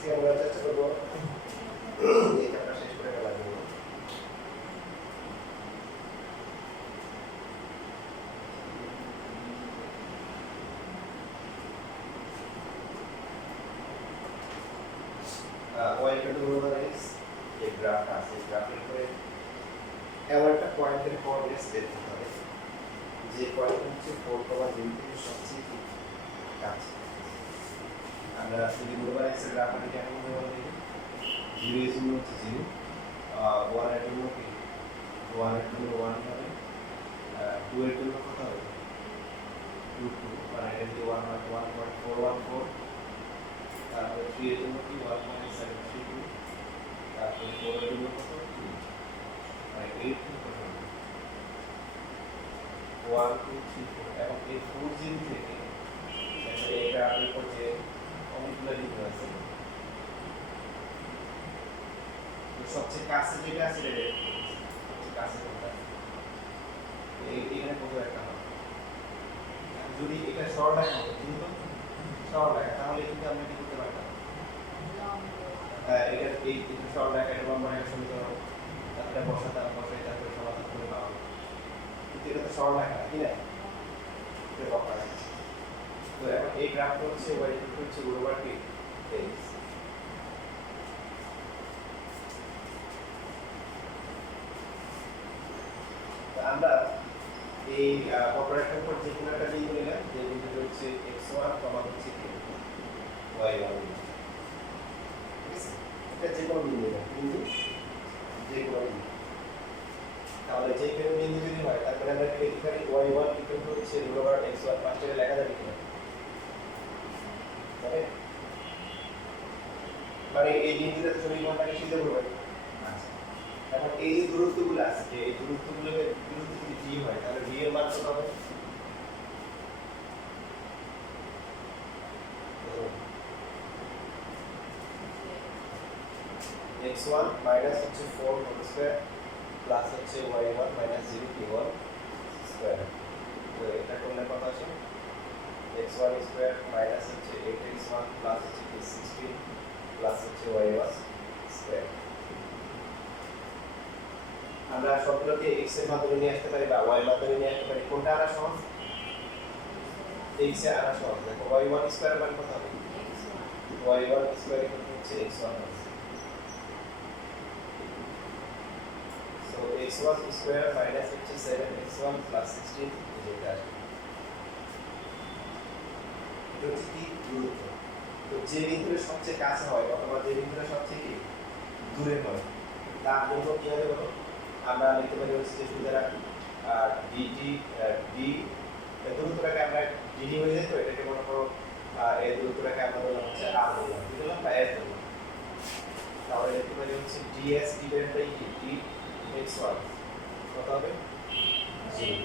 আজকে আমরা চেষ্টা করবো এই চ্যাপ্টার শেষ করে ফেলার জন্য। y equal to over is এই গ্রাফটা আছে, গ্রাফের উপরে এমন একটা পয়েন্টের কোঅর্ডিনেটস বের করতে হবে যে পয়েন্ট হচ্ছে 4,0 থেকে সবচেয়ে কাছে। আমরা যদি ওভার এক্স এর গ্রাফটা কেমন হবে বলি, 0 এর জন্য হচ্ছে 0, 1 এর জন্য কি 1 এর জন্য 1 হবে, 2 এর জন্য কত হবে 2 2, মানে এটা যদি 1 হয় 1.414, তারপরে 3 এর জন্য কি 1.732, তারপরে 4 এর জন্য কত 2, মানে 8 কত হবে 1 2 3 4। এবং এই 4 জিরো থেকে এই গ্রাফের উপর যে অনেকগুলো লিঙ্ক আছে, তো সবচেয়ে কাছে যেটা আছে এটা সবচেয়ে কাছে কোনটা, এইখানে কত একটা হবে। যদি এটা সরলরেখা হয় কিন্তু সরলরেখা, তাহলে কিন্তু আমরা কি করতে পারতাম, এটা এই সরলরেখা এটা লম্বা রেখা সমীকরণ তারপরে বসাতাম, বসাই তারপরে সমাধান করে পাওয়া। কিন্তু এটা তো সরলরেখা কি না, এটা বক্র রেখা। তো এখন এই গ্রাফটা হচ্ছে y হচ্ছে ওভার কি x। আমরা এই বক্ররেখার উপর যে কোনো একটা বিন্দু নিলাম, যে বিন্দুটা হচ্ছে x1 কমা হচ্ছে কি y1, ঠিক আছে, এটা যে কোনো বিন্দু নিলাম, বিন্দু যে কোনো বিন্দু। তাহলে যে কোনো বিন্দু যদি হয় তারপরে আমরা লিখতে পারি y1 ইকুয়াল টু হচ্ছে রুট ওভার x1, পাঁচটা লেখা যাবে কিনা, তাই মানে এই বিন্দুটার সমীকরণটাকে সিদ্ধ করবে। আচ্ছা, এখন এই যে দূরত্বগুলো আছে, যে এই দূরত্বগুলোকে দূরত্ব যদি d হয় তাহলে d এর মান কত হবে, x1 মাইনাস হচ্ছে 4 হোল স্কয়ার প্লাস হচ্ছে y1 মাইনাস 0 k1 স্কয়ার। তো এটা করলে কত আসে, x1 স্কয়ার মাইনাস হচ্ছে 8x1 প্লাস হচ্ছে 16 প্লাস হচ্ছে y1 স্কয়ার। আমরা সবগুলোকে x এর মাধ্যমে নিয়ে আসতে পারি বা y এর মাধ্যমে নিয়ে আসতে পারি, কোনটা আনা সহজ, x এ আনা সহজ। দেখো y1 স্কয়ার মান কত হবে, y1 স্কয়ার হচ্ছে x1, so x1 square minus হচ্ছে 7x1 প্লাস 16 যেটা আসবে, এটা হচ্ছে কি দূরত্ব। তো যে বিন্দুটা সবচেয়ে কাছে হয় অথবা যে বিন্দুটা সবচেয়ে কি দূরে হয় তার জন্য কি হবে বলো, আমরা লিখতে পারি হচ্ছে যে সুতরাং dt d এই দূরত্বটাকে আমরা dd হয়ে যায়, তো এটাকে মনে করো এই দূরত্বটাকে আমরা বললাম হচ্ছে r বললাম, বুঝলাম বা s বললাম। তাহলে লিখতে পারি হচ্ছে ds ডিভাইডেড বাই কি dx1 কত হবে 0।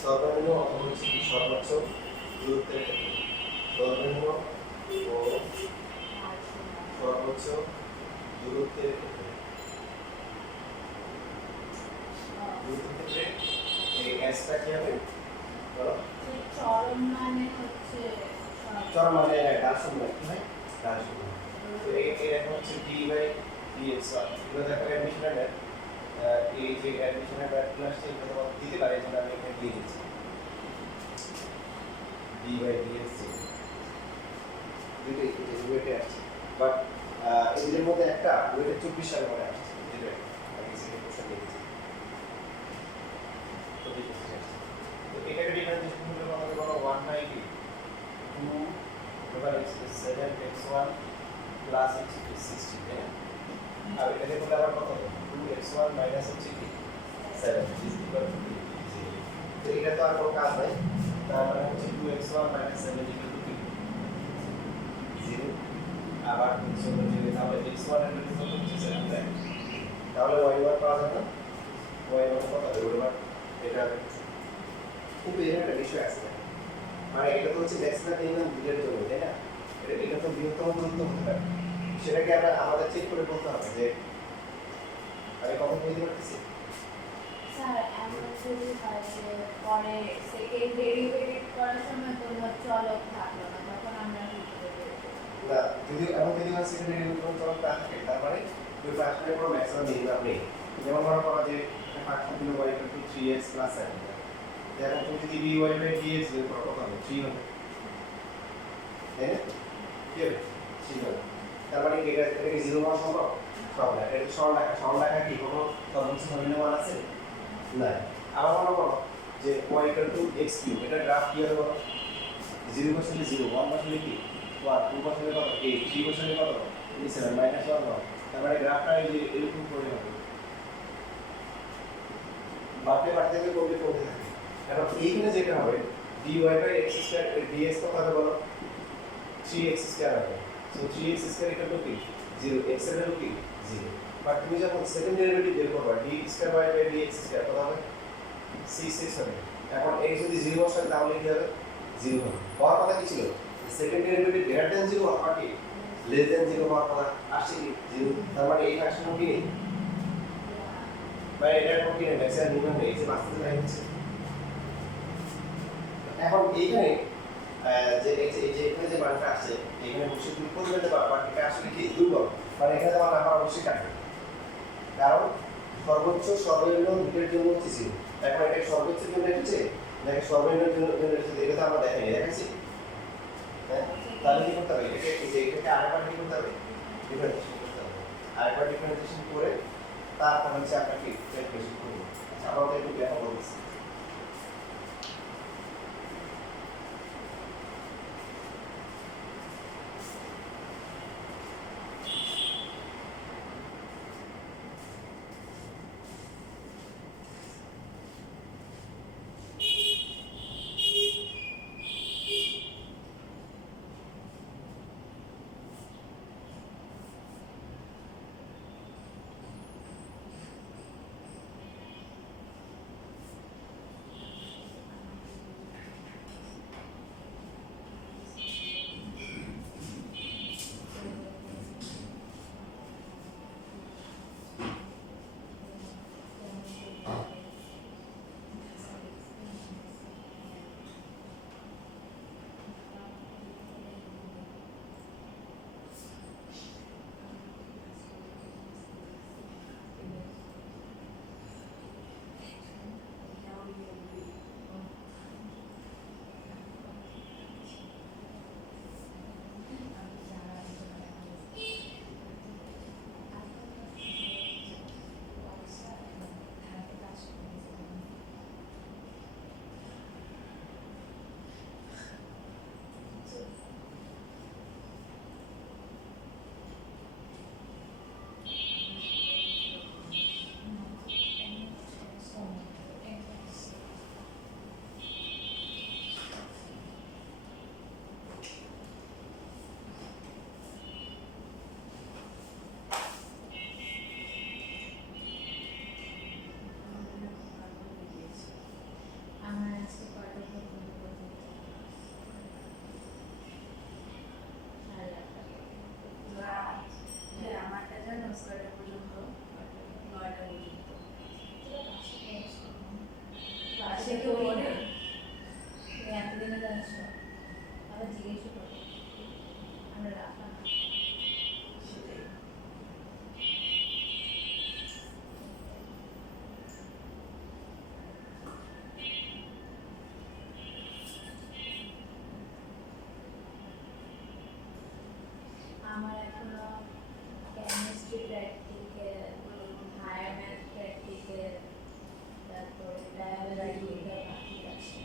সর্বনিম্ন অথবা হচ্ছে কি সর্বোচ্চ দূরত্বের ক্ষেত্রে, সর্বনিম্ন ও সর্বোচ্চ দূরত্বের ক্ষেত্রে, দূরত্বের ক্ষেত্রে এই s-টা কি হবে বলো, চরম মানে হচ্ছে চরম মানে দার্শনিক কি হয় দার্শনিক। তো এটা হচ্ছে d বাই dx1, এগুলো দেখো অ্যাডমিশনের এই যে অ্যাডমিশনের ব্যাপারগুলো আসছে এটা তোমাকে দিতে পারে, যেটা আমি এখানে দিয়ে দিচ্ছি d বাই dx দুইটাই ওয়েটে আসছে, বাট এদের মধ্যে একটা ওয়েটে 24 সালে মনে আসছে, যেটা আমি সেকেন্ড কোশ্চেন দিয়েছি 24 আসছে। তো এটাকে ডিফারেন্সিয়েশন করলে আমাদের বলো 1 by 2 over x 7x1 plus হচ্ছে 16, তাই না? আর এটাকে বলে আবার কত হবে 2x1 মাইনাস হচ্ছে কি 7 ইজ ইকুয়াল টু 0। তো এটা তো আর কোনো কাজ নাই, তার মানে হচ্ছে 2x1 মাইনাস 7 ইকুয়াল টু 0। আবার হচ্ছে যে তাহলে x1 এর ভ্যালু কত হচ্ছে 7, তাই তাহলে y1 পাওয়া যাবে না, y1 কত হবে ওভার এটা। কিন্তু এর একটা বিষয় আছে, মানে এটা তো হচ্ছে ম্যাক্সিমাম মিনিমাম দূরের জন্য, তাই না, এটা তো বৃহত্তম দূরত্ব হতে পারে, সেটাকে আমরা আমাদের চেক করে বলতে হবে যে আমি কত বুঝতে পারতেছি। স্যার এমন যদি হয় যে পরে সেকেন্ড ডেরিভেটিভ করার সময় কোনো চলক থাকলো না, তখন আমরা কি করব? না যদি এমন যদি হয় সেকেন্ডারি ডেরিভেটিভ চলক না থাকে তার মানে ওই ফাংশনের কোনো ম্যাক্সিমাম মিনিমাম নেই। যেমন মনে করো যে ফাংশন দিল y = 3x + sin এখন তুমি যদি dy/dx বের করো কত হবে 3 হবে, তাই না? কি হবে 3 হবে। তার মানে এটাকে 0 হওয়া সম্ভব সব না, এটা সরলরেখা কি কোনো সর্বোচ্চ সর্বনিম্ন মান আছে না। আবার মনে করো যে y = x3 এটা গ্রাফ কি হবে বলো, 0 বসালে 0, 1 বসালে কি 1, 2 বসালে কত 8, 3 বসালে কত 7 -1 1। তার মানে গ্রাফটা এই যে এরকম করে হবে, বাড়তে বাড়তে গেলে কমতে কমতে থাকে। এখন এইখানে যেটা হবে dy/x² dx কত হবে বলো 3x² হবে। সো 3x² = কি 0, x এর ভ্যালু কি 0। বাট তুমি যখন সেকেন্ড ডেরিভেটিভ বের করবে d²y/dx² কত হবে 6x হবে। এখন এই যদি 0 বসাই তাহলে কি হবে 0 হবে। হওয়ার কথা কি ছিল সেকেন্ড ডেরিভেটিভ গ্রেটার দ্যান 0 আর কি লেস দ্যান 0 হওয়ার কথা, আসছে কি 0। তার মানে এই ফাংশন কি নেই বা এটার কোনো কি নেই ম্যাক্সিমাম মিনিমাম নেই, যে বাস্তবে তাই হচ্ছে। এখন এইখানে যে এখানে যে মানটা আসছে এখানে বসে তুমি করে দিতে পারো, বাট এটা আসলে কি দুর্বল, মানে এখানে তোমার নাম্বার অবশ্যই কাটবে, কারণ সর্বোচ্চ সর্বনিম্ন দুটোর জন্য হচ্ছে 0। এখন এটা সর্বোচ্চের জন্য এসেছে নাকি সর্বনিম্নের জন্য এসেছে এটা তো আমরা দেখাইনি, দেখাচ্ছি হ্যাঁ। তাহলে কি করতে হবে এটাকে আরেকবার কি করতে হবে ডিফারেন্সিয়েশন করতে হবে, আরেকবার ডিফারেন্সিয়েশন করে তারপর হচ্ছে আপনাকে ক্যালকুলেশন করব। আচ্ছা আমরা তো একটু ব্যাখ্যা বলছি। আমার এখনো chemistry practical, higher math practical, তারপরে বায়োলজি বাকি আছে।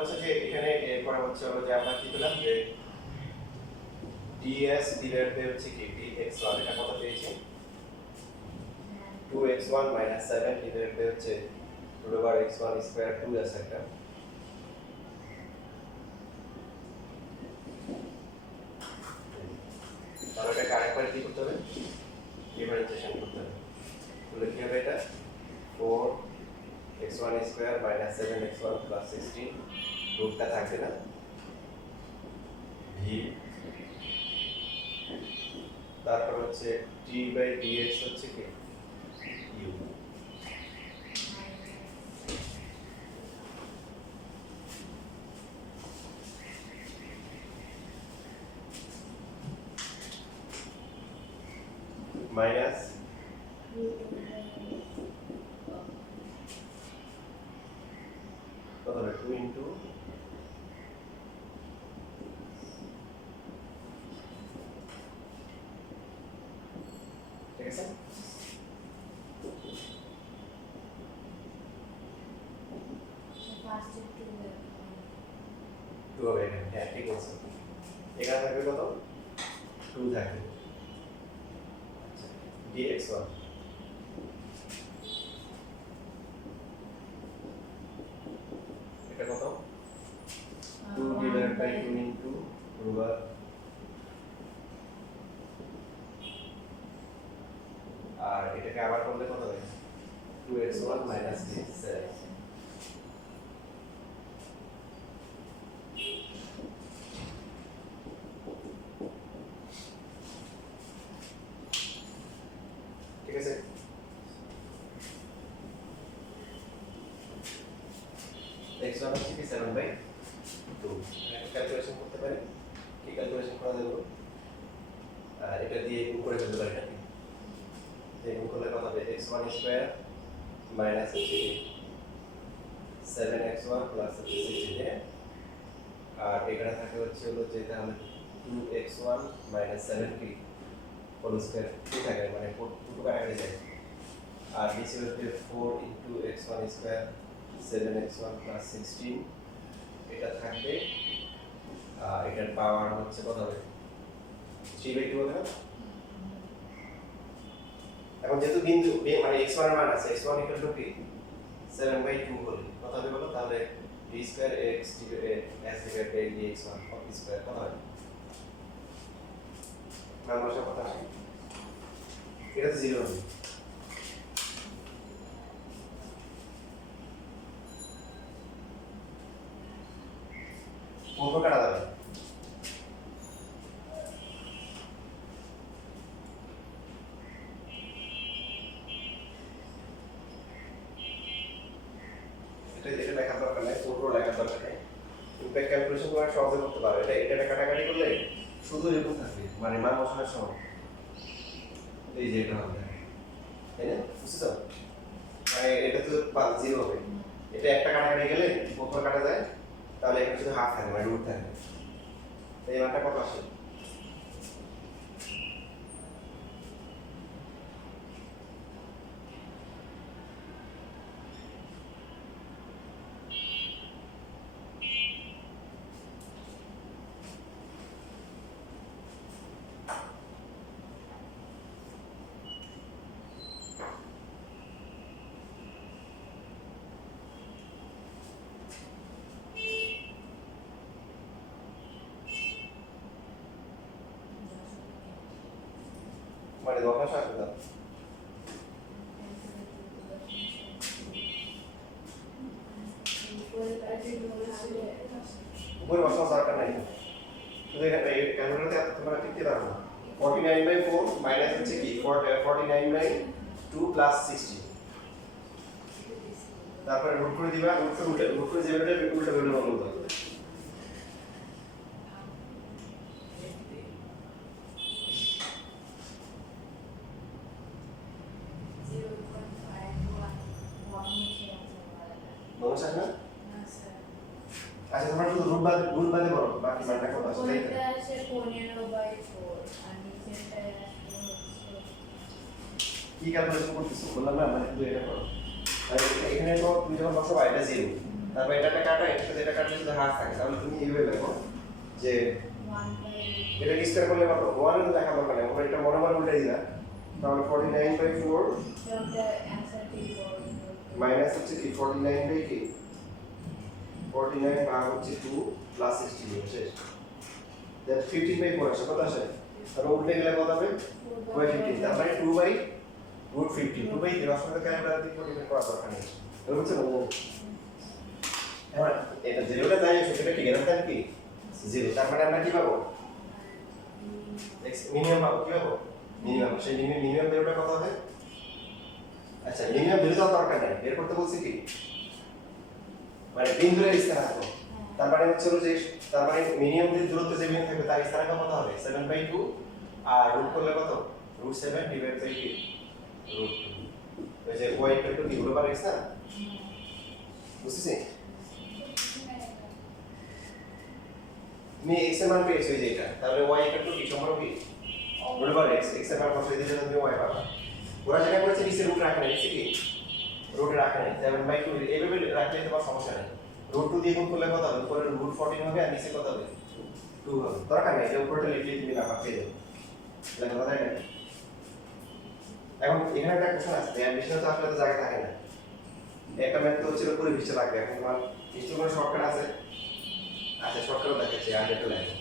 হচ্ছে যে এখানে এরপরে হচ্ছে হলো যে আমরা কি পেলাম যে ds ডিভাইড বাই হচ্ছে কি dx1 এটা কত পেয়েছি 2x1 7 ডিভাইড বাই হচ্ছে root over x1 স্কয়ার 2 আছে একটা তাহলে এটা আরেকবার কি করতে হবে ডিফারেন্সিয়েশন করতে হবে তাহলে কি হবে এটা 4x1 স্কয়ার 7x1 16 রুটটা থাকবে না v তারপর হচ্ছে t বাই dx হচ্ছে কি u মাইনাস কত হবে 2 ইনটু ঠিক আছে ফার্স্ট টু 2 হবে এখানে হ্যাঁ ঠিক আছে এখানে থাকবে কত 2 থাকবে dx1 এটা কত 2 divided by 2 into over আর এটাকে আবার করলে কত হবে 2x1 minus dx ঠিক আছে x1 হচ্ছে কি 7 by 2 ক্যালকুলেশন করতে পারি কি ক্যালকুলেশন করা যাবে আর এটা দিয়ে গুণ করে ফেলতে পারি নাকি যে গুণ করলে কত হবে x1 square minus 7x1 plus 16 আর এখানে থাকে হচ্ছে হলো যে তাহলে 2x1 মাইনাস 7 কি হোল স্কয়ার কি থাকে মানে 2 কাটাকাটি যায় আর দিস হচ্ছে 4 into x1 square 7x1 plus 16 এটা থাকবে এটার পাওয়ার হচ্ছে কত হবে 3 বাই 2 হবে না এখন যেহেতু বিন্দু মানে x1 এর মান আছে x1 ইকুয়াল টু কি 7 বাই 2 হলে কত হবে বলো তাহলে d square x s divide by dx1 square কত হবে মান বসা কত আসে এটা তো 0 হবে কোন কাটা যাবে এটা লেখার দরকার নাই পুরো লেখার দরকার নাই ইমপ্যাক্ট ক্যালকুলেশন করা সহজে করতে পারো এটা কাটাকাটি করলে শুধু এরকম থাকবে মানে মান বসানোর সময় এই যে এটা হবে তাই না বুঝছো মানে এটা তো 0 হবে এটা একটা কাটাকাটি গেলে উপর কাটা যায় তাহলে এখানে শুধু হাফ থাকবে মানে রুট থাকবে এই মানটা কত আসে মানে 10 আসে না উপরে বসার দরকার নাই শুধু এখানে ক্যালকুলেটরে এত তোমরা লিখতে পারো না 49 বাই 4 মাইনাস হচ্ছে কি 49 বাই 2 প্লাস 60 তারপরে রুট করে দিবা রুট করে যেভাবে উল্টা ভ্যালু অনুযায়ী করবে নমস্কার না আচ্ছা তোমরা শুধু রুট বাদে বলো বাকি মানটা কত আছে তাই ওইটা আছে 15/4 আর নিচেরটা আছে কি ক্যালকুলেশন করতেছো বললাম না মানে শুধু এটা করো আর এখানে তো তুমি যখন বসাবা এটা 0 তারপর এটা কাটা এর সাথে এটা কাটলে শুধু হাফ থাকে তাহলে তুমি এইভাবে লেখো যে 1/8 এটা স্কয়ার করলে কত 1 লেখা দরকার নেই আমরা এটা মনে মনে উল্টে দিলাম তাহলে 49/4 so the answer is 4 minus হচ্ছে কি 49 কি 49 ভাগ হচ্ছে 2 প্লাস 60 শেষ দ্যাট 15/4 আসে কত আসে তাহলে উল্টে গেলে কত হবে 2/15 তার মানে 2/√15 2/0 আসলে ক্যালকুলেটর দিয়ে পরিমাপ করা দরকার নেই বুঝছো না এবার এটা জিরোটা যাই সেটা কি এর তার কি 0 তার মানে আমরা কি পাবো মিনিমাম পাবো কি পাবো মিনিমাম সেই মিনিমাম ভ্যালুটা কত হবে আচ্ছা মিনিমাম ভ্যালু তো দরকার নাই বের করতে বলছি কি মানে বিন্দুর স্থানাঙ্ক তার মানে হচ্ছে যে তার মানে মিনিমাম যে দূরত্ব যে বিন্দু থাকবে তার স্থানাঙ্ক কত হবে 7/2 আর রুট করলে কত √7 ডিভাইড বাই কি √2 ওই যে y কি হলো পারে না বুঝছিস তুমি x এর মান পেয়েছো এই যে এটা তাহলে y কি সমান কি √x x এর মান বসিয়ে দিলে তুমি y পাবা ওরা যেটা করেছে নিচে রুট রাখে না নিচে কি রুট রাখে না 7/2 এইভাবে রাখলে তোমার সমস্যা নেই √2 দিয়ে গুণ করলে কত হবে উপরে √14 হবে আর নিচে কত হবে 2 হবে দরকার নেই এটা উপরটা লিখলে তুমি নাম্বার পেয়ে যাবে লেখা কথা এটা এখন এখানে একটা কোশ্চেন আছে অ্যাডমিশন তো আসলে তো জায়গা থাকে না একটা ম্যাথ তো হচ্ছে পুরো পৃষ্ঠে লাগবে এখন তোমার নিশ্চয়ই কোনো শর্টকাট আছে আচ্ছা শর্টকাট দেখাচ্ছি আর এটা লেখো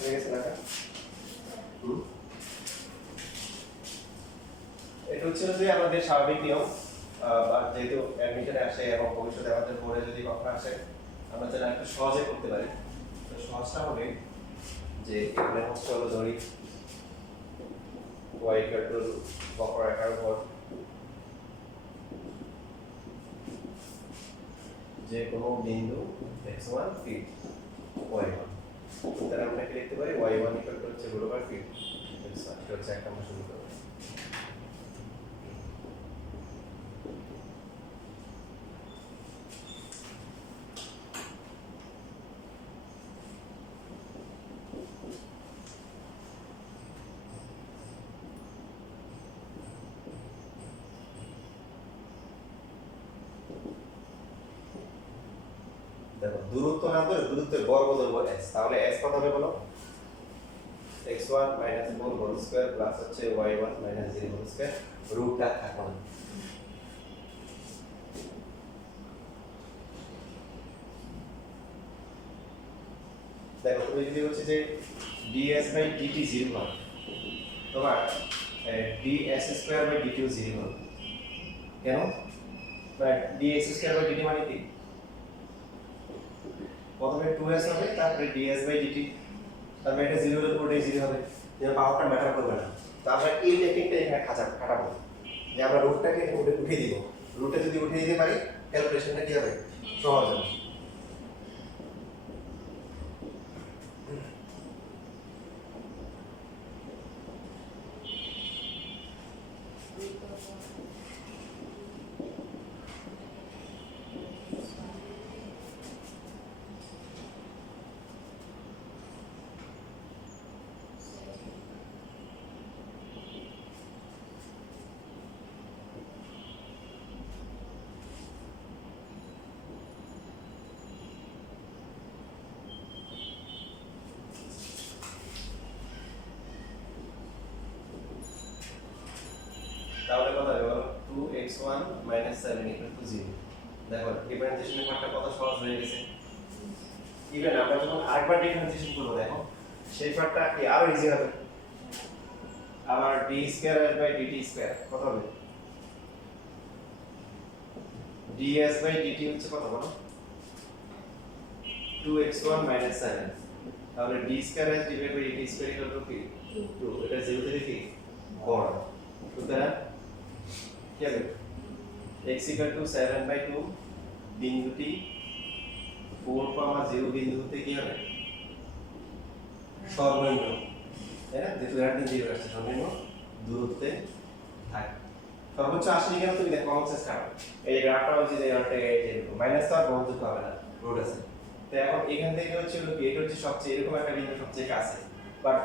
হয়ে গেছে লেখা এটা হচ্ছে যে আমাদের স্বাভাবিক নিয়ম বা যেহেতু অ্যাডমিশনে আসে এবং ভবিষ্যতে আমাদের বোর্ডে যদি কখনো আসে আমরা যেন একটু সহজে করতে পারি তো সহজটা হবে যে এখানে হচ্ছে হলো ধরি y equal to বক্ররেখার উপর যে কোনো বিন্দু x1 ফিট y1, তাহলে আমরা কি লিখতে পারি y1 ইকুয়াল টু হচ্ছে রুট ওভার ফিট x1, এটা হচ্ছে এক নম্বর সমীকরণ। দেখো দূরত্ব না ধরে দূরত্বের বর্গ ধরবো s, তাহলে s কত হবে বলো? x1 4 হোল স্কয়ার প্লাস হচ্ছে y1 0 হোল স্কয়ার, রুটটা থাকবে না। দেখো তুমি যদি হচ্ছে যে ds বাই dt 0 হয়, তোমার ds স্কয়ার বাই dt ও 0 হবে। কেন? But dx square by dt মানে কি? প্রথমে 2s হবে, তারপরে ds বাই dt, তারপরে এটা 0 এর উপরে 0 হবে, যে পাওয়ারটা ম্যাটার করবে না। তো আমরা এই টেকনিকটা এখানে খাটাবো, যে আমরা রুটটাকে উঠিয়ে দিব। রুটে যদি উঠিয়ে দিতে পারি, ক্যালকুলেশনটা কি হবে? সহজ হবে। তাহলে কত হবে বলো? 2x1 7 0। দেখো ডিফারেন্সিয়েশনের পার্টটা কত সহজ হয়ে গেছে। ইভেন আমরা যখন আরেকবার ডিফারেন্সিয়েশন করব, দেখো সেই পার্টটা কি আরো ইজি হবে। আবার d square by dt square কত হবে? ds বাই dt হচ্ছে কত বলো? 2x1 7। তাহলে d square divide by dt square equal to কি? 2। এটা 0 থেকে কি বড়, সুতরাং কি হবে? x ইকুয়াল টু 7/2 বিন্দুটি 4,0 বিন্দুতে কি হবে? সর্বনিম্ন, তাই না? যেহেতু এর দিন 0 আসছে, সর্বনিম্ন দূরত্বে থাকে। সর্বোচ্চ আসলে কেন তুমি দেখো কমন সেন্স কারণ এই গ্রাফটা হচ্ছে যে মাইনাস তো আর গ্রহণযোগ্য হবে না, রোড আছে। তো এখন এখান থেকে হচ্ছে কি, এটা হচ্ছে সবচেয়ে এরকম একটা বিন্দু সবচেয়ে কাছে, বাট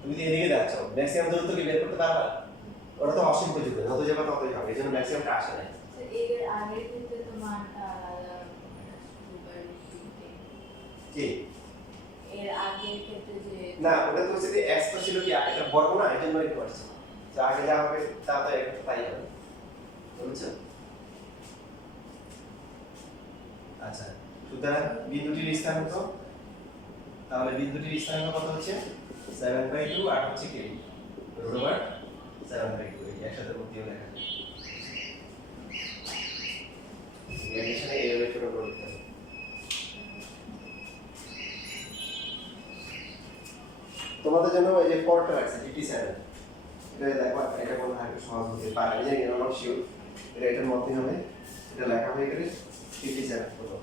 তুমি যদি এদিকে যাচ্ছ, ম্যাক্সিমাম দূরত্ব কি বের করতে পারবা? ওটা তো অসীমযোগ্য, যত যাবে ততই হবে, এই জন্য ম্যাক্সিমামটা আসে না। এর আগের ক্ষেত্রে তো মানটা আলাদা কি এর আগের ক্ষেত্রে যে না, ওটা তো হচ্ছে যে x তো ছিল কি এটা বর্গ না, এই জন্য এটা আসছে। যা আগে যা হবে তা তো একটা তাই হবে, বুঝছো? আচ্ছা, সুতরাং বিন্দুটির স্থানাঙ্ক, তাহলে বিন্দুটির স্থানাঙ্ক কত হচ্ছে? 7/2 আর হচ্ছে কি রুট ওভার 7/2, একসাথে ভর্তি হয়ে লেখা যায়। এখানে এইভাবে ছোট করে লিখতে হবে। তোমাদের জন্য এই যে পরটা আছে 57, এটা দেখো, এটা কোন ভাবে সহজ হতে পারে, আমি জানি না, নট শিওর, এটা এটার মধ্যে হবে, এটা লেখা হয়ে গেলে 57 হলো।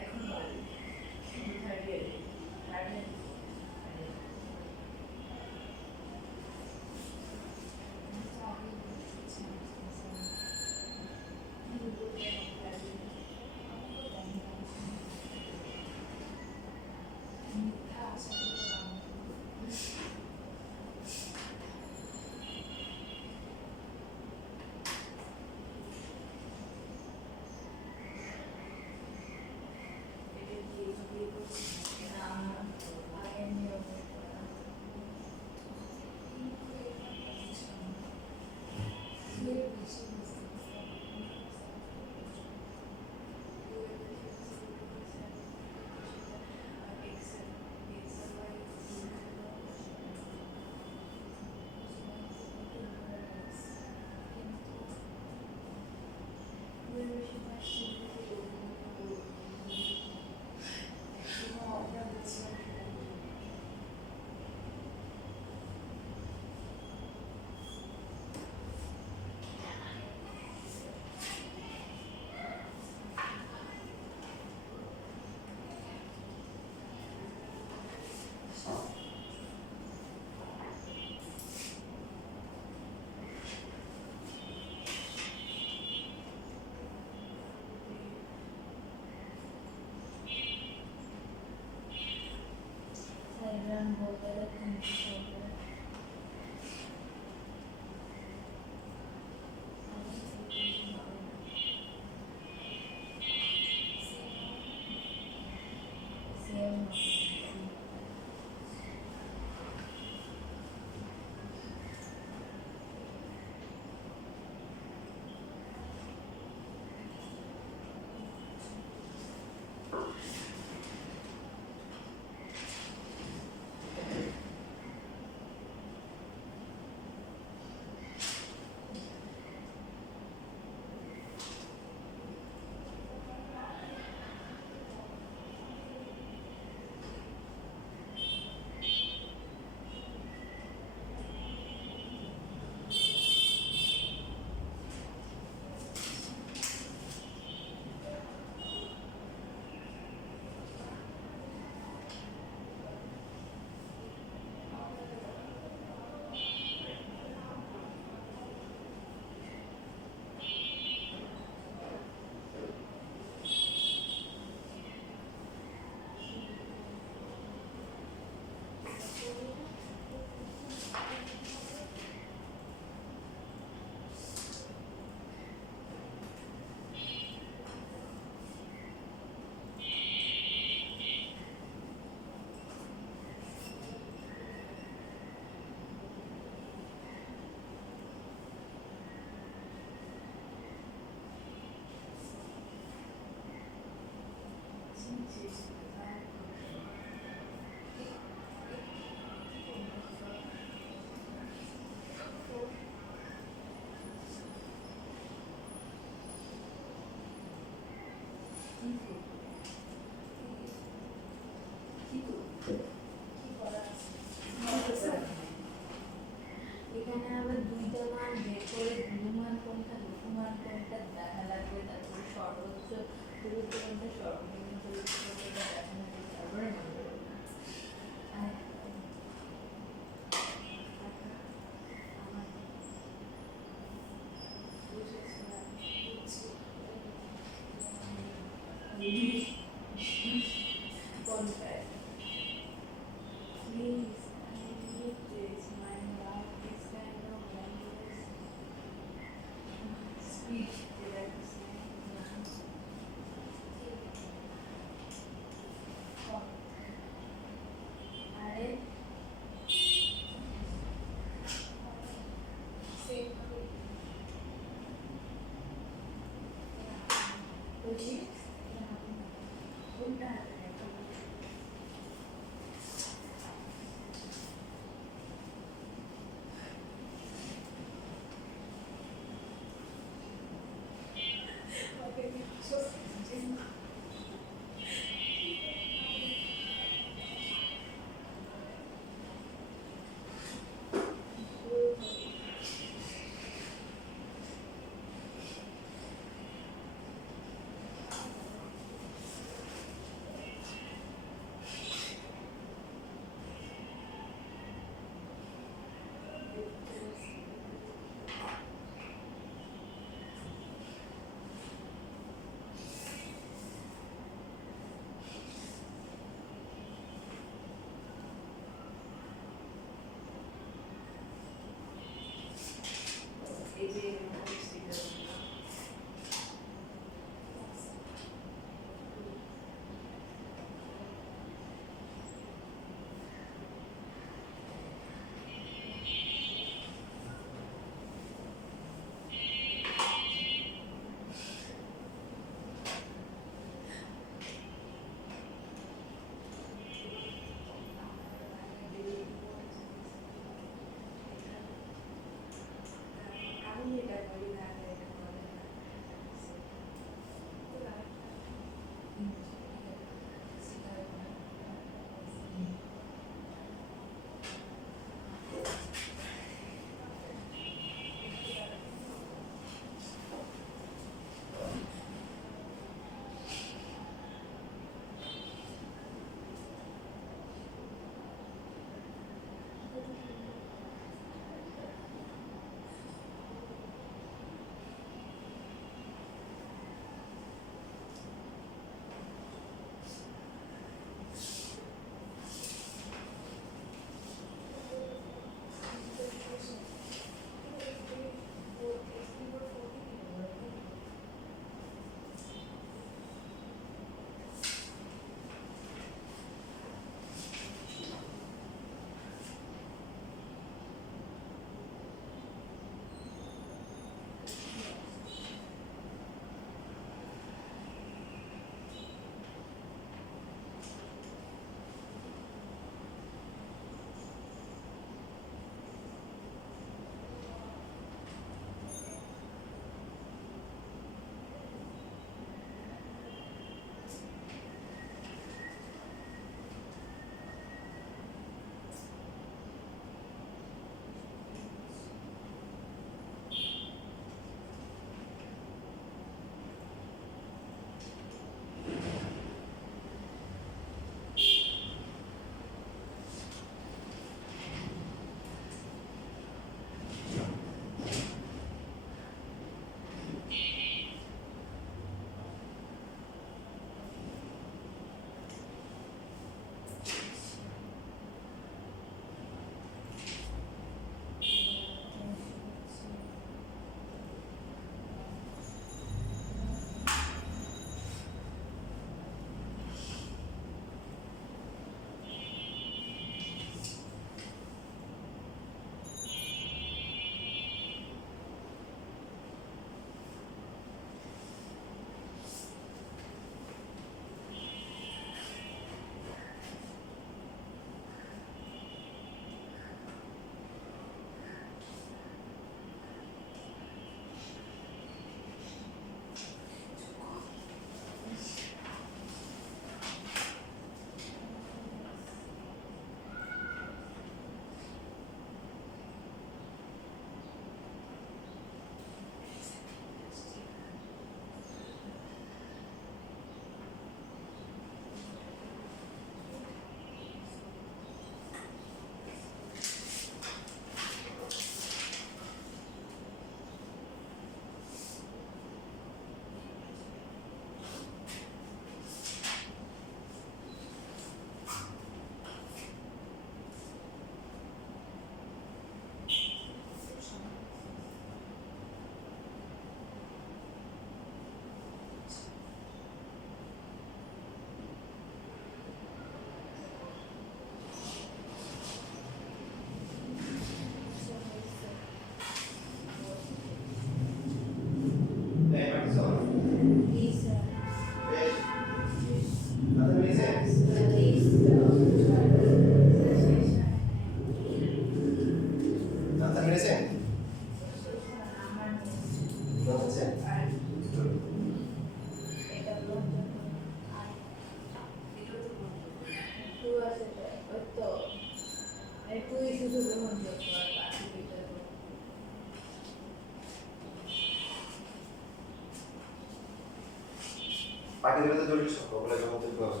বাকিগুলো তো জটিল সংখ্যা, ওগুলো যখন তুলতে হবে।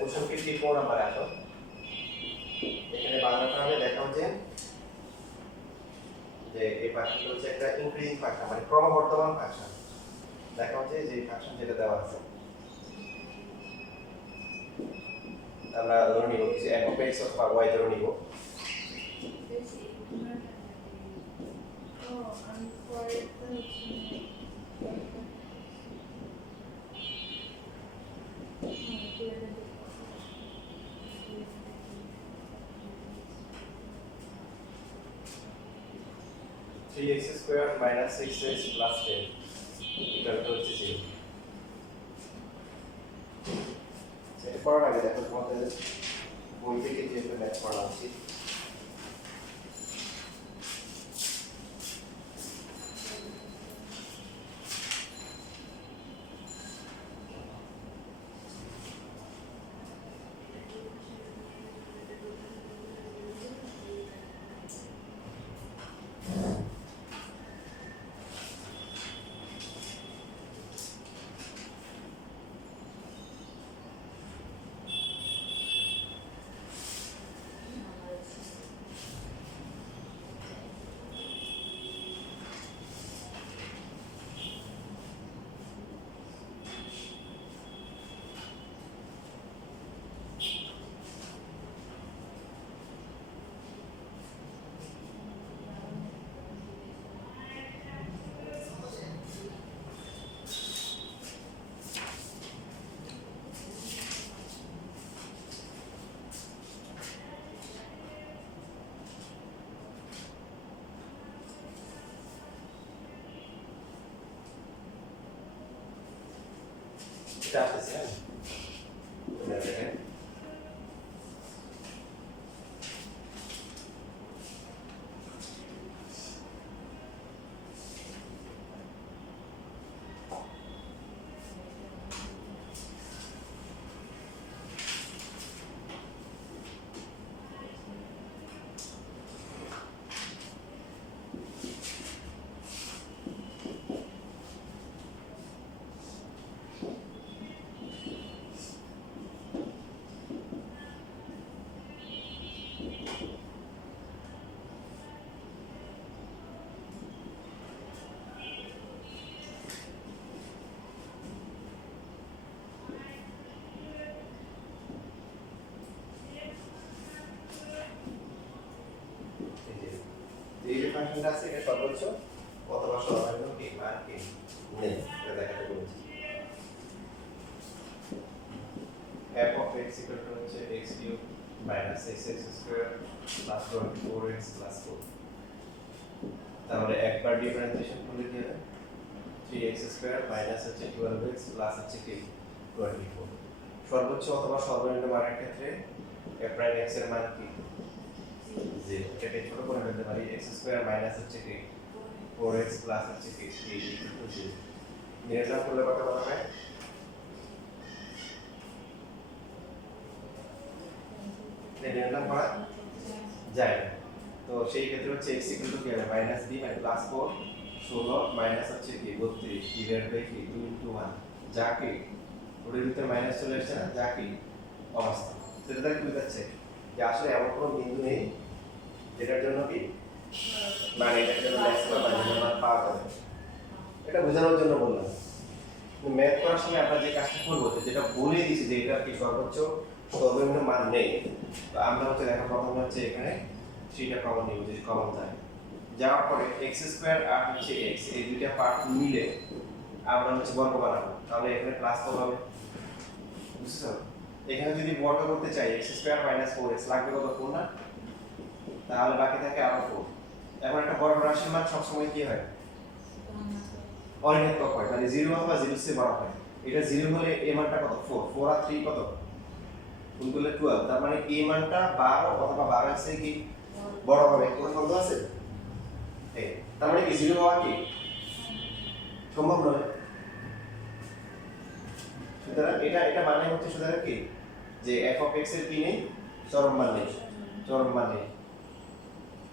কোশ্চেন 54 নাম্বারে আসো। এখানে বাংলাটা হবে দেখাও যে এই ফাংশনটা হচ্ছে একটা ইনক্রিজিং ফাংশন, মানে ক্রমবর্ধমান ফাংশন। দেখাও যে ফাংশন যেটা দেওয়া আছে আমরা ধরে নিব কিছু f(x) অথবা y ধরে নিব। আমি পরে three x square minus 6x plus 10 এটা হচ্ছে 0। সেটা করার আগে দেখো তোমাদের বই থেকে যে একটা ম্যাথ পড়া উচিত। এটা আসছে হ্যাঁ দেখেন এই যে ফাংশনটা আছে এটা সর্বোচ্চ অথবা সর্বনিম্ন কি মান কি নেই এটা দেখাতে বলেছি। f of x equal to হচ্ছে x cube minus 6x square plus 4x plus 4। তাহলে একবার ডিফারেন্সিয়েশন করলে কি হবে 3x square minus হচ্ছে 12x plus হচ্ছে কি 24। সর্বোচ্চ অথবা সর্বনিম্ন মানের ক্ষেত্রে f prime x এর মান কি 0। এটা ছোট করে ফেলতে পারি x square minus হচ্ছে কি 4x plus হচ্ছে কি 3 equal to 0। নির্ণয় করলে কত হবে নির্ণয় করা যায় না। তো সেই ক্ষেত্রে হচ্ছে x equal to কি হবে মাইনাস b মানে প্লাস 4 16 মাইনাস হচ্ছে কি 32 ডিভাইড বাই কি 2 into 1 যা কি ওর ভিতরে মাইনাস চলে আসছে না যা কি অবস্থা। সেটা দ্বারা কি বোঝাচ্ছে যে আসলে এমন কোনো বিন্দু নেই যেটার জন্য কি মানে এটার জন্য ম্যাক্সিমাম মান পাওয়া যাবে। এটা বোঝানোর জন্য বললাম। ম্যাথ করার সময় আমরা যে কাজটা করবো যেটা বলে দিয়েছি যে এটা কি সর্বোচ্চ সর্বনিম্ন মান নেই, তো আমরা হচ্ছে দেখা প্রথমে হচ্ছে এখানে 3টা কমন নিব যদি কমন যায়। যাওয়ার পরে x স্কয়ার আর হচ্ছে x এই দুইটা পার্ট মিলে আমরা হচ্ছে বর্গ বানাবো। তাহলে এখানে প্লাস কত হবে বুঝছো? এখানে যদি বর্গ করতে চাই x স্কয়ার মাইনাস 4x লাগবে কত 4 না, তাহলে বাকি থাকে আরো 4। এখন একটা বড় রাশির মান সবসময় কি হয় অঋণাত্মক হয়, মানে 0 অথবা 0 এর চেয়ে বড় হয়। এটা 0 হলে a মানটা কত 4 4 আর 3 কত গুণ করলে 12, তার মানে a মানটা 12 অথবা 12 এর চেয়ে কি বড় হবে। কোনো সন্দেহ আছে? এই তার মানে কি 0 হওয়া কি সম্ভব নয়। সুতরাং এটা মানে হচ্ছে সুতরাং কি যে f of x এর কি নেই চরম মান নেই, চরম মান নেই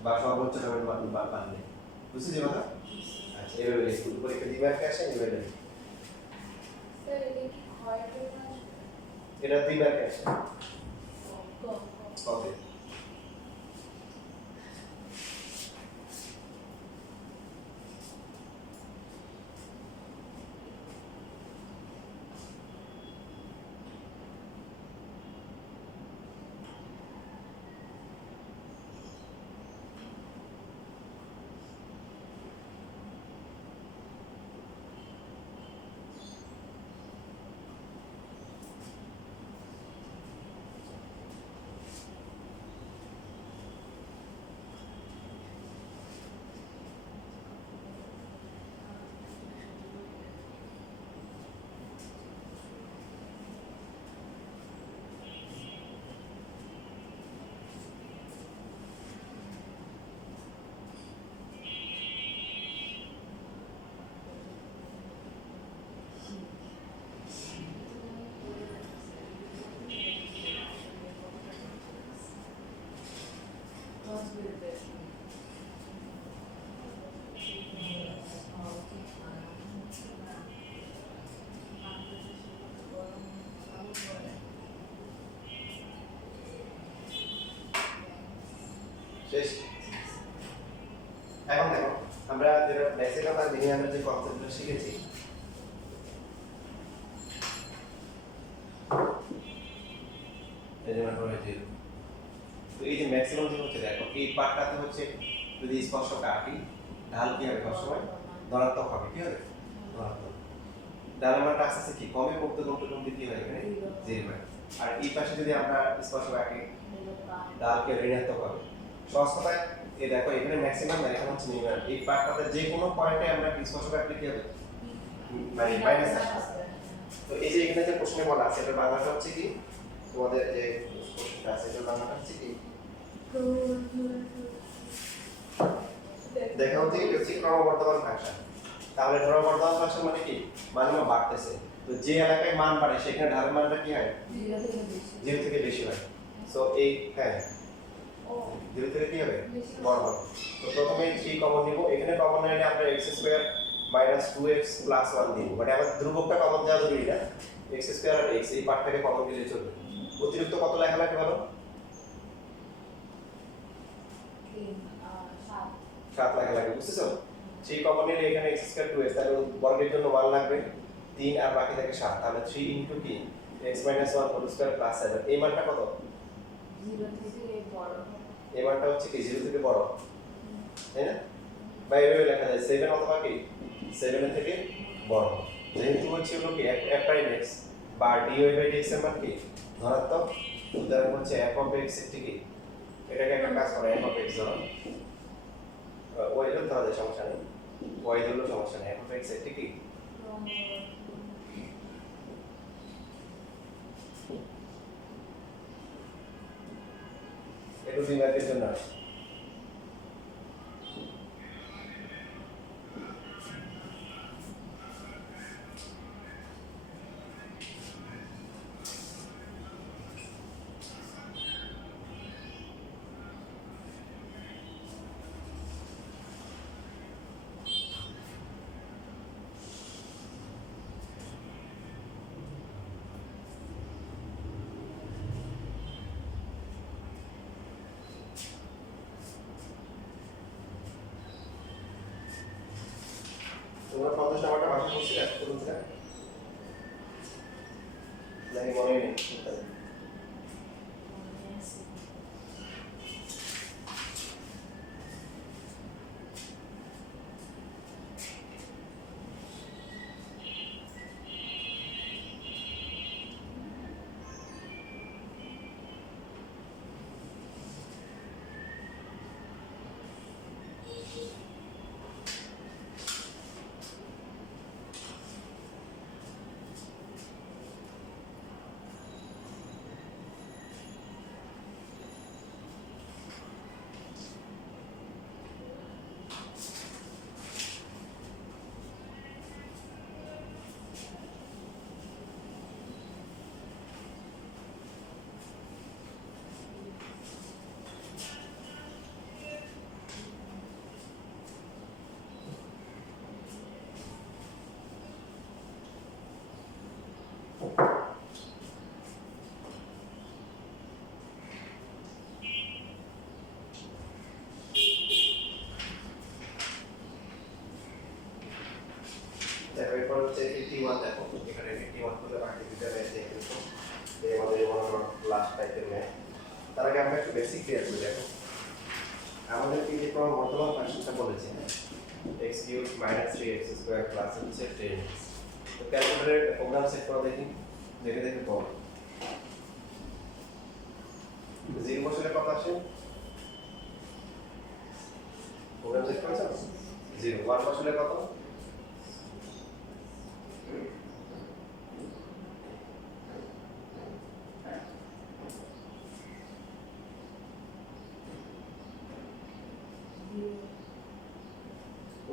বা সর্বোচ্চ মান নেই। বুঝছিস যে কথা? আচ্ছা এভাবে স্কুল পরীক্ষা দিবার কে আসে এভাবে স্যার এটা কি ক্ষয়টা না এটা দিবার কে আসে ক ওকে। শেষ। এখন দেখো আমরা যেটা বেসিক অফ দিনে আমরা যে কনসেপ্টগুলো শিখেছি এই যে আমরা হয়েছে তো এই যে ম্যাক্সিমাম যে হচ্ছে দেখো এই পার্টটাতে হচ্ছে যদি স্পর্শক আঁকি ঢাল কি হবে সবসময় ধনাত্মক হবে কি হবে ধনাত্মক। ডালের মানটা আস্তে আস্তে কি কমে কমতে কমতে কমতে কি হয় এখানে 0 হয়। আর এই পাশে যদি আমরা স্পর্শক আঁকি ডালকে ঋণাত্মক হবে। সহজ কথায় এই দেখো এখানে ম্যাক্সিমাম না এখানে হচ্ছে মিনিমাম। এই পার্টটাতে যে কোনো পয়েন্টে আমরা স্পর্শক আঁকলে কি হবে মানে মাইনাস আসবে। তো এই যে এখানে যে প্রশ্নে বলা আছে এটা বাংলাটা হচ্ছে কি তোমাদের যে প্রশ্নটা আছে এটা বাংলাটা হচ্ছে কি দেখা হচ্ছে এটা হচ্ছে ক্রমবর্ধমান ফাংশন। তাহলে ক্রমবর্ধমান ফাংশন মানে কি মান বাড়তেছে। তো যে এলাকায় মান বাড়ে সেখানে ঢালের মানটা কি হয় 0 থেকে বেশি হয়। সো এই হ্যাঁ 0 থেকে কি হবে বড় হবে। তো প্রথমে 3 কমন নিব। এখানে কমন নিলে আমরা x² - 2x + 1 দিব। মানে আমাদের ধ্রুবকটা কমন দেওয়া জরুরি না। x² আর x এই পার্টটাকে কমন দিলে চলবে। অতিরিক্ত কত লেখা লাগে বলো 7 লেখা লাগে। বুঝতেছো? 3 কমন নিলে এখানে x² 2x তাহলে বর্গের জন্য 1 লাগবে 3 আর বাকি থাকে 7। তাহলে 3 ইনটু কি x - 1 হোল স্কয়ার প্লাস 7। এই মানটা কত 0 থেকে বড় এই মানটা হচ্ছে কি 0 থেকে বড় তাই না? বাইরে লেখা যায় 7 অথবা কি 7 এর থেকে বড়। যেহেতু হচ্ছে হলো কি f প্রাইম x বা dy/dx এর মান কি ধনাত্মক উদাহরণ হচ্ছে f of x এর কি এটাকে একটা কাজ করে f of x ধরো y ধরতে হবে সমস্যা নেই y ধরলেও সমস্যা নেই f of x এর কি একটু দিনের জন্য তোমরা 50 নাম্বারটা ভাষা করছিলে বলছিলে নাকি মনে নেই 51 দেখো এখানে 51 করলে বাকি দুটো ম্যাথ দেখে কিন্তু এই আমাদের লাস্ট টাইপের ম্যাথ তার আগে আমরা একটু বেসিক ক্লিয়ার করে দেখো আমাদের কি যে কোনো বর্তমান ফাংশনটা বলেছে x cube minus 3x square plus হচ্ছে 10x তো ক্যালকুলেটরে প্রোগ্রাম সেট করে দেখি দেখে দেখে কর 0 বসলে কত আসে প্রোগ্রাম সেট করেছো 0 1 বসলে কত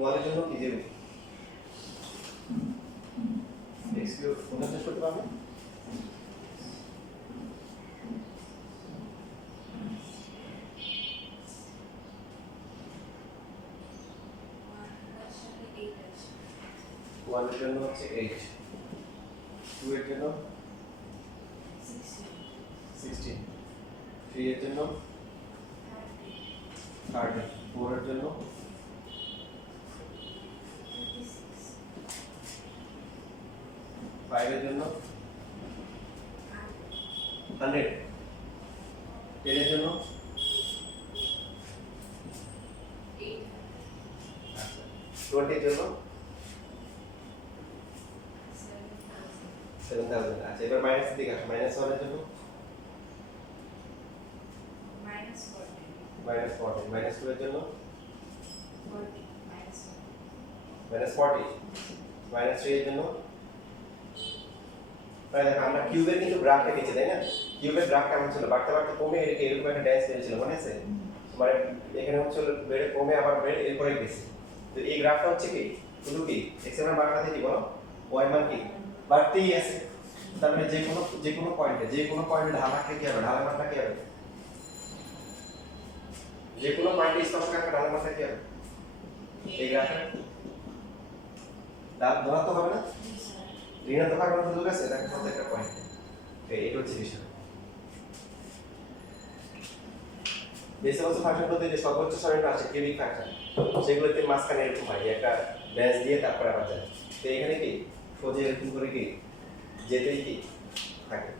1 এর জন্য কি 0 x কিউব প্রোগ্রাম সেট করতে পারবে ওয়ান এর জন্য হচ্ছে 8 2 এর জন্য 16 3 এর জন্য 30 4 এর জন্য 5 এর জন্য 100 10 এর জন্য আচ্ছা 20 এর জন্য 7000 আচ্ছা এবার মাইনাস দিকে আসো মাইনাস 1 এর জন্য মাইনাস 40 মাইনাস 2 এর জন্য মাইনাস 40 মাইনাস 3 এর জন্য তাই দেখো আমরা কিউবের কিন্তু গ্রাফটা নিচে তাই না কিউবের গ্রাফ কেমন ছিল বাড়তে বাড়তে কমে এরকম একটা ড্যাশ ছিল মনে আছে মানে এখানে হচ্ছে বেড়ে কমে আবার বেড়ে এরপরে গেছে তো এই গ্রাফটা হচ্ছে কি শুধু কি x এর মান বাড়াতে কি বলো y মান কি বাড়তেই আছে তার মানে যে কোনো পয়েন্টে ঢালাকে কি হবে ঢালার মানটা কি হবে যে কোনো পয়েন্টে স্পর্শকাঙ্ক ঢালার মানটা কি হবে এই গ্রাফে ধনাত্মক হবে না ঋণাত্মক আর কোনো সুযোগ আছে দেখো প্রত্যেকটা পয়েন্টে এটা হচ্ছে বিষয় বেসিক ফাংশনগুলোতে যে সর্বোচ্চ সরণটা আছে কিউবিক ফাংশন সেগুলোতে মাঝখানে এরকম হয় একটা ব্যাস দিয়ে তারপরে আবার যায় তো এখানে কি সোজা এরকম করে কি যেতেই কি থাকে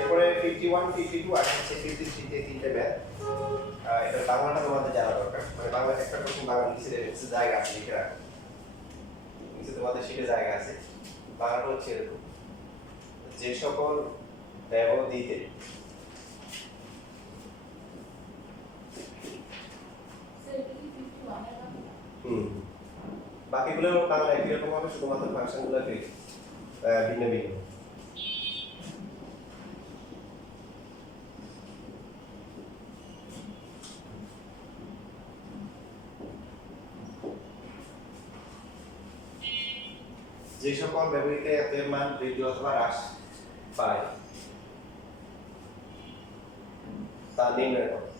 এরপরে 51 52 আর হচ্ছে 53 তে তিনটে ম্যাথ এটা বাংলাটা তোমাদের জানা দরকার মানে বাংলা একটা কোশ্চেন বাংলা নিচে জায়গা আছে লিখে রাখো নিচে তোমাদের শিটে জায়গা আছে বাংলাটা হচ্ছে এরকম যে সকল ব্যবধিতে বাকিগুলো বাংলা একই রকম হবে শুধুমাত্র ফাংশনগুলো ভিন্ন ভিন্ন যে সকল ব্যবহৃত এর মান বৃদ্ধি অথবা হ্রাস পায় তা নির্ণয় করো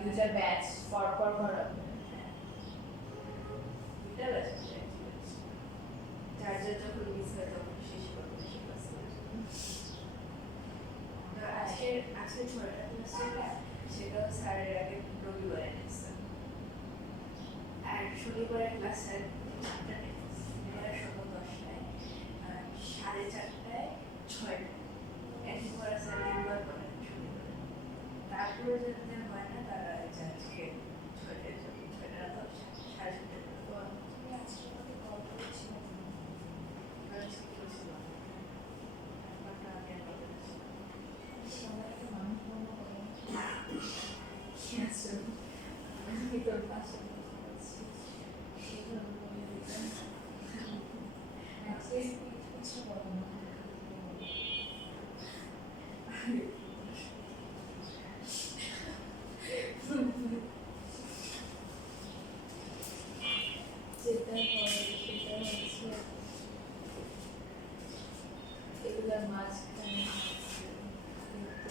দুইটা ব্যাচ পরপর ভরাবো। দুইটা ব্যাচ চার্জার যখন মিস হয় তখন শেষ করবো আজকে 6টা ক্লাস যেটা সেটাও স্যারের আগে রবিবারে নিচ্ছে আর শনিবারের ক্লাসে 8টায় সকাল 10টায় আর 4:30টায় 6টায় একবার স্যার একবার করেন শনিবারে তারপরে যাদের হয় না তারা আজকে 6টায় যাবে 6টা 10 7:30 যেটা হয় সেটা হচ্ছে এগুলোর মাঝখানে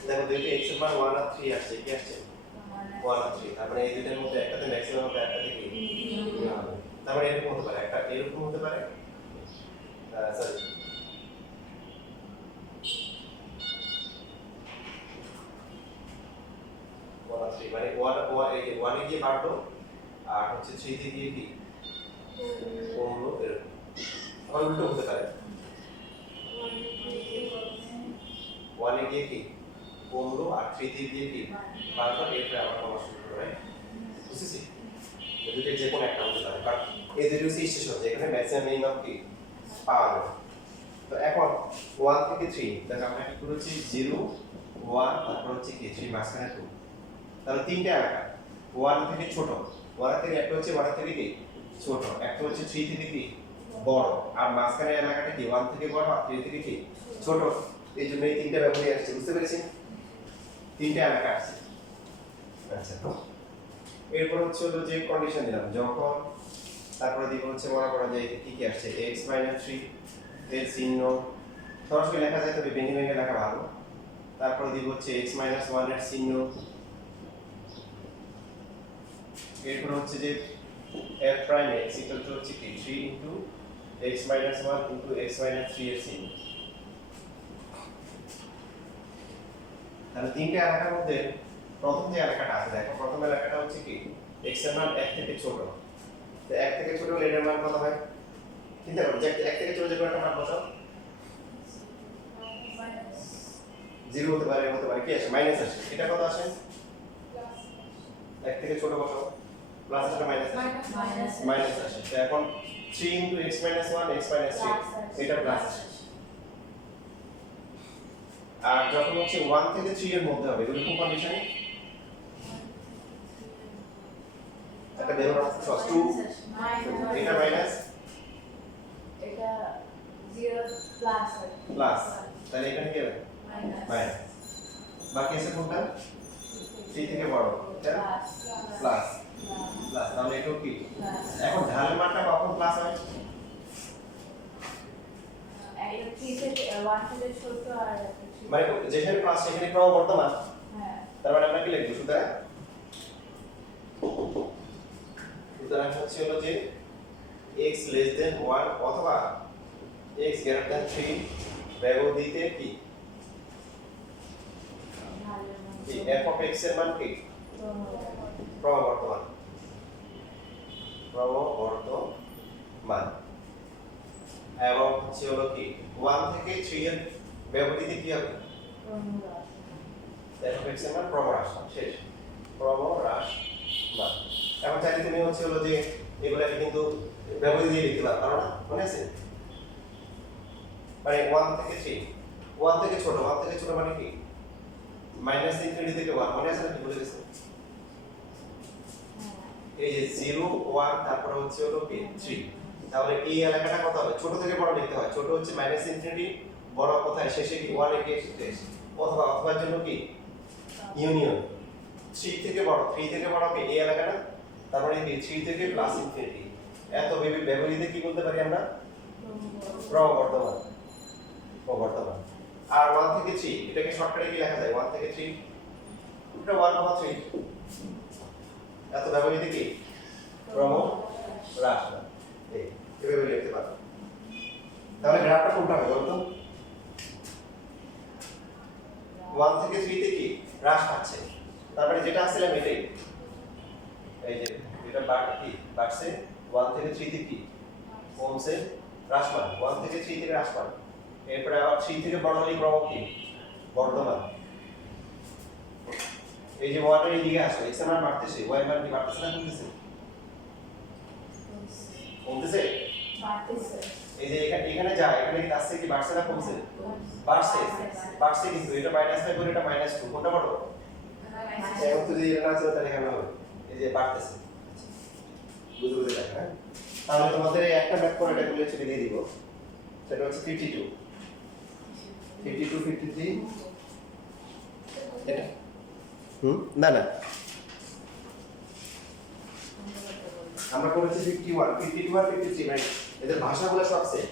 দেখো দুইটা x এর মান 1 আর 3 আসছে কি আসছে 1 আর 3 তার মানে এই দুইটার মধ্যে একটাতে ম্যাক্সিমাম হবে একটাতে কি তার মানে এরকম হতে পারে একটা এরকম হতে পারে সরি মানে 1 এ গিয়ে বাড়লো আর হচ্ছে 3 তে গিয়ে কি কমলো এরকম আবার উল্টো হতে পারে 1 এ গিয়ে কি কমলো আর 3 তে গিয়ে কি বাড়লো এরপরে আবার কমা শুরু করবে বুঝেছি এই দুটো যে কোনো একটা হতে পারে কারণ এই দুটো হচ্ছে স্টেশন যেখানে ম্যাক্সিমাম মিনিমাম কি পাওয়া যাবে তো এখন 1 থেকে 3 দেখো আমরা কি করেছি 0 1 তারপর হচ্ছে কি 3 মাঝখানে 2 তাহলে তিনটে এলাকা 1 থেকে ছোট 1 থেকে একটা হচ্ছে 1 থেকে কি ছোট একটা হচ্ছে 3 থেকে কি বড় আর মাঝখানে এলাকাটা কি 1 থেকে বড় আর 3 থেকে কি ছোট এই জন্য এই তিনটা ব্যবহারই আসছে বুঝতে পেরেছেন তিনটা এলাকা আছে আচ্ছা এরপর হচ্ছে হলো যে কন্ডিশন দিলাম যখন তারপরে দিব হচ্ছে মনে করা যায় কি কি আসছে x 3 এর চিহ্ন সরাসরি লেখা যায় তবে ভেঙে ভেঙে লেখা ভালো তারপর দিব হচ্ছে x 1 এর চিহ্ন এরপর হচ্ছে যে f prime x equal to হচ্ছে কি 3 ইনটু x 1 ইনটু x 3 এর চিহ্ন তাহলে তিনটে এলাকার মধ্যে প্রথম যে এলাকাটা আছে দেখো প্রথম এলাকাটা হচ্ছে কি x এর মান 1 থেকে ছোট তো 1 থেকে ছোট হলে এর মান কত হয় চিন্তা করো যে 1 থেকে ছোট যে কোনো একটা মান বসাও 0 হতে পারে কি আসে মাইনাস আসে এটা কত আসে 1 থেকে ছোট বসাও প্লাস আসে মাইনাস আসে তো এখন 3 ইনটু x 1 x 3 এটা প্লাস আসে আর যখন হচ্ছে 1 থেকে 3 এর মধ্যে হবে এরকম কন্ডিশনে একটা বের করা আছে 2 এটা মাইনাস এটা 0 প্লাস প্লাস তাহলে এখানে কি হবে মাইনাস বাকি আছে কোনটা 3 থেকে বড় এটা প্লাস তাহলে এটা কি এখন ঢালের মানটা কখন প্লাস হয় একটা 3 থেকে 1 থেকে ছোট আর মানে যেখানে প্লাস সেখানে ক্রমবর্ধমান হ্যাঁ তার মানে আমরা কি লিখব সুতরাং হচ্ছে হলো যে x less than 1 অথবা x greater than 3 ব্যবধিতে কি f of x এর মান কি ক্রমবর্ধমান এবং হচ্ছে হলো কি 1 থেকে 3 এর ব্যবধিতে কি হবে f of x এর মান ক্রমহ্রাস শেষ ক্রমহ্রাসমান এখন চাইলে তুমি হচ্ছে হলো যে এগুলাকে কিন্তু ব্যবধি দিয়ে লিখতে পারো না মনে আছে মানে 1 থেকে 3 1 থেকে ছোট মানে কি মাইনাস ইনফিনিটি থেকে 1 মনে আছে না কি বলে গেছে এই যে 0 1 তারপর হচ্ছে হলো কি 3 তাহলে এই এলাকাটা কত হবে ছোট থেকে বড় লিখতে হয় ছোট হচ্ছে মাইনাস ইনফিনিটি বড় কোথায় শেষে কি 1 এ গিয়ে শেষ অথবা জন্য কি ইউনিয়ন 3 থেকে বড় কি এই এলাকাটা তারপরে কি 3 থেকে প্লাস ইনফিনিটি এত ব্যবহৃত কি বলতে পারি আমরা ক্রমবর্ধমান আর 1 থেকে 3 এটাকে শর্টকাটে কি লেখা যায় 1 থেকে 3 এটা 1/3 এত ব্যবহৃত কি ক্রম হ্রাস না এই এভাবে লিখতে পারো তাহলে গ্রাফটা কোনটা হবে বলতো 1 থেকে 3 তে কি হ্রাস পাচ্ছে তারপরে যেটা আসছিলাম এটাই এই যে এটা বাড়ছে 1 থেকে 3 তে কি কমছে হ্রাসমান 1 থেকে 3 থেকে হ্রাসমান এরপরে আবার 3 থেকে বড় হলে ক্রম কি বর্ধমান এই যে ওয়াটার এই দিকে আসছে এক্স এর মান বাড়তেছে ওয়াই এর মান কি বাড়তেছে না কমতেছে কমতেছে বাড়তেছে। এই যে এখানে যায় এখানে কি আসছে কি বাড়ছে না কমছে বাড়ছে বাড়ছে কিন্তু এটা -5 করে এটা -2 কোনটা বড় এখন যদি এটা না ছিল তাহলে কেন হবে এই যে বাড়তেছে বুঝে বুঝে দেখা হ্যাঁ তাহলে তোমাদের এই একটা ম্যাপ করে এটা গুলো ছেড়ে দিয়ে দিব সেটা হচ্ছে 52 53 এটা না না আমরা করেছি 51 52 আর 53 মানে এদের ভাষাগুলো সব সেম